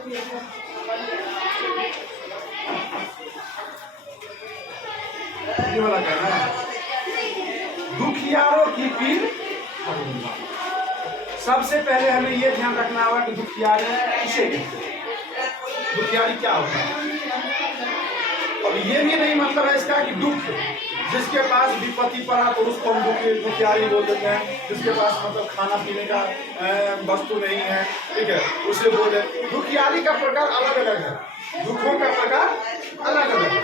ये वाला कहना है, दुखियारों की पीर हरूंगा। सबसे पहले हमें ये ध्यान रखना होगा कि दुखियारी किसे कहते हैं, दुखियारी क्या होता है। अब ये भी नहीं मतलब है इसका कि दुख जिसके पास विपत्ति पड़ा तो उसको हम दुखियारी बोल देते हैं। जिसके पास मतलब खाना पीने का वस्तु नहीं है, ठीक है, उसे बोले। दुखियारी का प्रकार अलग अलग है, दुखों का प्रकार अलग अलग है।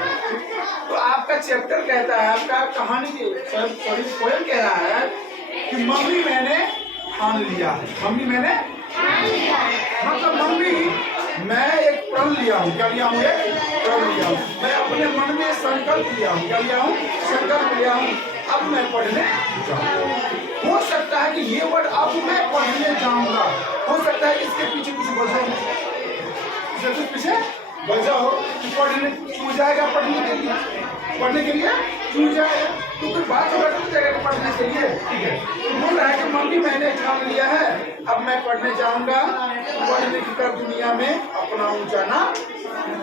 तो आपका चैप्टर कहता है, आपका कहानी पोएम कह रहा है कि मम्मी मैंने ठान लिया है। मम्मी मैंने मतलब मम्मी मैं एक प्रण लिया हूँ। क्या लिया हूँ? एक प्रण लिया हूँ। मैं अपने मन में संकल्प लिया हूँ। क्या लिया हूँ? संकल्प लिया हूँ। अब मैं पढ़ने जाऊँगा। हो सकता है कि ये वर्ड अब मैं पढ़ने जाऊँगा, हो सकता है इसके पीछे कुछ वजह हो, इसके कुछ पीछे वजह हो कि पढ़ने छूट जाएगा, पढ़ने के लिए छूट जाएगा, तो कोई बात होगा छूट जाएगा पढ़ने के लिए, ठीक है। तो बोल रहा है कि मम्मी मैंने ठान लिया है, अब मैं पढ़ने जाऊंगा, पढ़ने की कर दुनिया में अपना ऊंचा नाम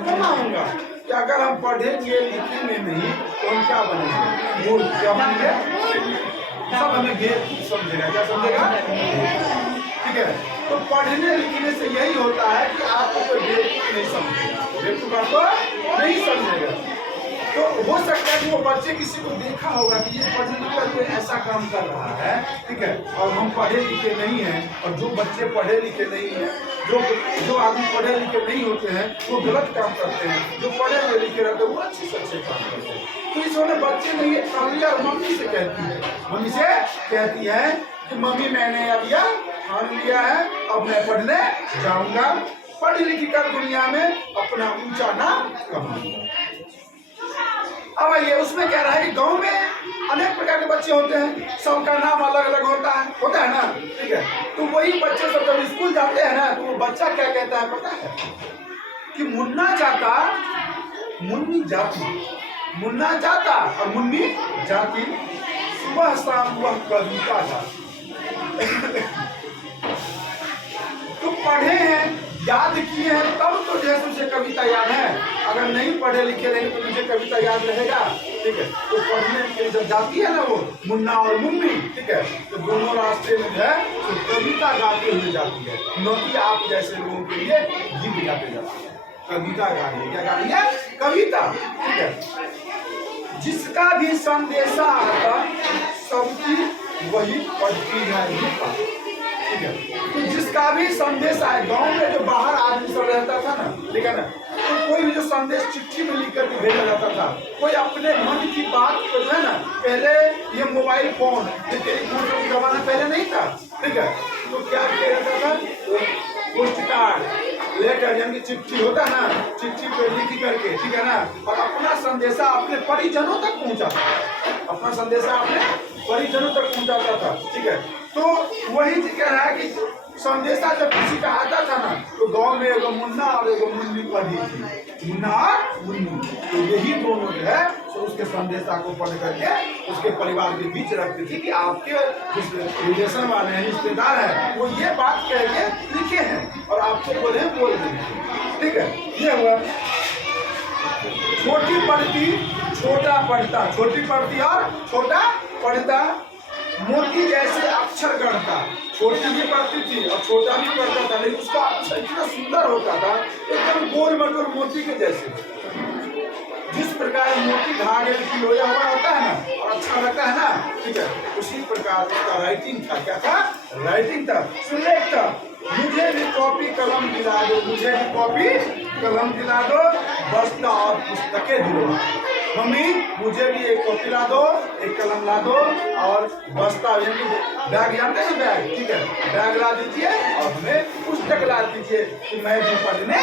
बनाऊंगा। कि अगर हम पढ़ेंगे लिखेंगे नहीं तो हम क्या बनेंगे? मूर्ख। क्या बनेंगे? सब हमें बेवकूफ समझेगा। क्या समझेगा? ठीक है। तो पढ़ने लिखने से यही होता है कि आपको कोई बेवकूफ नहीं समझेगा, बेवकूफ आपको नहीं समझेगा। तो हो सकता है कि वो बच्चे किसी को देखा होगा कि ये पढ़ लिख कर कोई ऐसा काम कर रहा है, ठीक है, और हम पढ़े लिखे नहीं हैं। और जो बच्चे पढ़े लिखे नहीं हैं, जो आदमी पढ़े लिखे नहीं होते हैं वो गलत काम करते हैं, जो पढ़े हुए लिखे रहते हैं वो अच्छे से अच्छे काम करते हैं। तो इसमें बच्चे ने ये ठान लिया और मम्मी से कहती है, मम्मी से कहती है कि मम्मी मैंने अब यह ठान लिया है, अब मैं पढ़ने जाऊंगा, पढ़ लिख कर दुनिया में अपना ऊंचा नाम कमाऊंगा। अब ये उसमें कह रहा है कि गांव में अनेक प्रकार के बच्चे होते हैं, सबका नाम अलग अलग होता है ना, ठीक है। तो वही बच्चे सब जब स्कूल जाते हैं ना, तो वो बच्चा क्या कहता है पता है कि मुन्ना जाता मुन्नी जाती, मुन्ना जाता और मुन्नी जाती, सुबह शाम वह कविता जाती। तो पढ़े हैं, याद किए हैं, तब तो जैसे उसे कविता याद है। अगर नहीं पढ़े लिखे रहेंगे तो मुझे कविता याद रहेगा, ठीक है। तो पढ़ने के जब जाती है ना वो मुन्ना और मुन्नी, ठीक है, तो दोनों रास्ते में जो है तो कविता गाते हुए जाती है, न कि आप जैसे लोगों के लिए गीत गाते जाती है। कविता गा रही है, क्या गा रही है? कविता, ठीक है। जिसका भी संदेशा आता सबकी वही पढ़ती है, ठीक है। तो जिसका भी संदेश आए, गांव में जो बाहर आदमी सब रहता था ना, ठीक है ना, तो कोई भी जो संदेश चिट्ठी में लिख करके भेजा जाता था, कोई अपने मन की बात को जो है ना, पहले ये मोबाइल फोन, ये टेलीफोन का जमाना पहले नहीं था, ठीक है। तो क्या किया जाता था? पोस्ट कार्ड लेटर, यानी चिट्ठी होता ना, चिट्ठी पे लिख करके, ठीक है ना, और अपना संदेशा अपने परिजनों तक पहुंचाता, अपना संदेशा अपने परिजनों तक पहुंचाता था, ठीक है। तो वही कह रहा है कि संदेशा जब किसी का आता था ना, तो गांव में एगो मुन्ना और एगो मुन्नी पढ़ी थी, मुन्ना और मुन्नी, तो यही दोनों जो है तो उसके संदेशा को पढ़ करके उसके परिवार के बीच रखती थी कि आपके जो रिलेशन वाले हैं, रिश्तेदार हैं, वो ये बात कह के लिखे हैं और आपको बोले बोल देंगे, ठीक है। ये हुआ। छोटी पढ़ती छोटा पढ़ता, छोटी पढ़ती और छोटा पढ़ता, मोती जैसे अक्षर गढ़ता। छोटी भी पढ़ती थी और छोटा भी पढ़ता था, लेकिन उसका अक्षर इतना सुंदर होता था, एकदम गोल मटोल मोती के जैसे। जिस प्रकार मोती धागे में पिरोया हुआ होता है ना और अच्छा लगता है ना, ठीक है, उसी प्रकार उसका राइटिंग था। क्या था? राइटिंग था, सिलेक्ट था। मुझे भी कॉपी कलम दिला दो, मुझे भी कॉपी कलम दिला दो, बस्ता और पुस्तकें दिलवा। मम्मी मुझे भी एक कॉपी ला दो, एक कलम ला दो और बस्ता, यानी बैग जानते हैं बैग, ठीक है, बैग ला दीजिए और हमें पुस्तक ला दीजिए कि मैं भी पढ़ने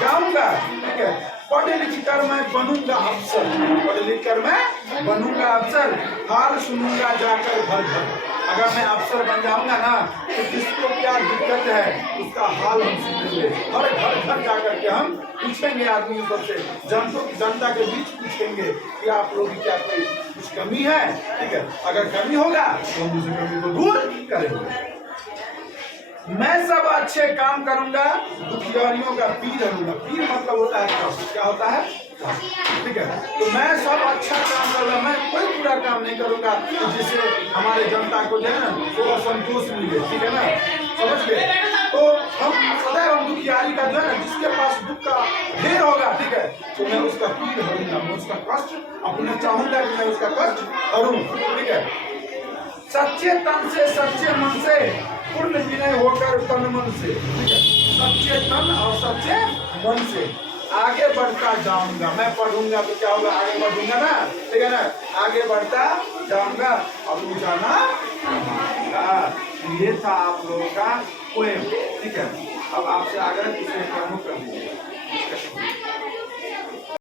जाऊंगा, ठीक है। पढ़ लिख कर मैं बनूंगा अफसर, पढ़ लिख कर मैं बनूंगा अफसर, हाल सुनूंगा जाकर घर घर। अगर मैं अफसर बन जाऊंगा ना तो जिसको क्या दिक्कत है उसका हाल हम सुनेंगे, हर घर घर जाकर के हम पूछेंगे आदमी सबसे, जनता के बीच पूछेंगे कि आप लोग की क्या कोई कुछ कमी है, ठीक है। अगर कमी होगा तो हम उस कमी को दूर करेंगे। मैं सब अच्छे काम करूंगा, दुखियारियों का पीर हरूंगा। पीर मतलब होता है कष्ट। क्या होता है? ठीक है। तो मैं सब अच्छा काम करूंगा, मैं कोई बुरा काम नहीं करूंगा जिससे हमारे जनता को जो है ना वो असंतोष मिले। ठीक है ना, समझ गए? तो हम सदैव हम दुखियारी का जो है ना, जिसके पास दुख का ढेर होगा, ठीक है, तो मैं उसका पीर हरूंगा, मैं उसका कष्ट अपना चाहूंगा कि मैं उसका कष्ट हरूं। ठीक है। सच्चे तन से, सच्चे मन से, पूर्ण विनय होकर तन मन से, ठीक है, सच्चे तन और सच्चे मन से आगे बढ़ता जाऊंगा। मैं पढ़ूंगा तो क्या होगा? आगे बढ़ूंगा ना, ठीक है ना, आगे बढ़ता जाऊंगा और जाना। ये था आप लोगों का पोएम। ठीक है, अब आपसे आगे किसी प्रमुख कर दीजिए।